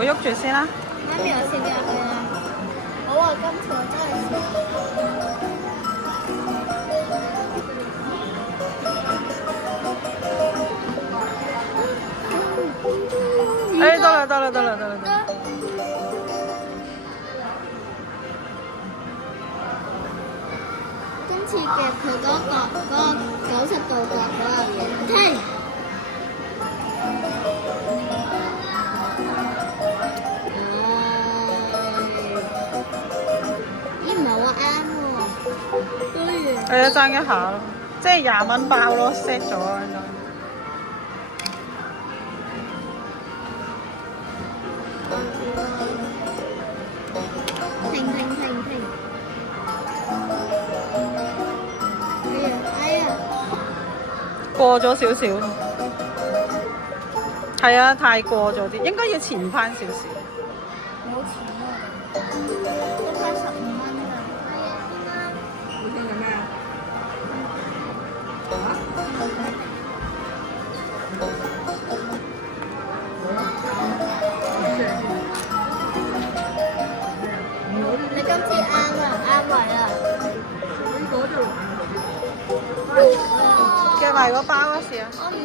我喐住先啦。媽咪，我食入去啦。好啊，今次我真係試。哎，得啦得啦得啦得啦得啦。今次夾佢嗰個90度角嗰樣嘢，停！咦，唔係喎，啱喎。對。係啊，爭一下咯，即係20蚊包咯，set 咗應該。停！哎呀！過咗少少，係啊，太過咗啲，應該要前翻少少。冇錢啊！115蚊啊！係啊，先啦。你聽緊咩啊？你今次啱啊，啱位啊！你嗰度。夾埋個包嗰時啊！我唔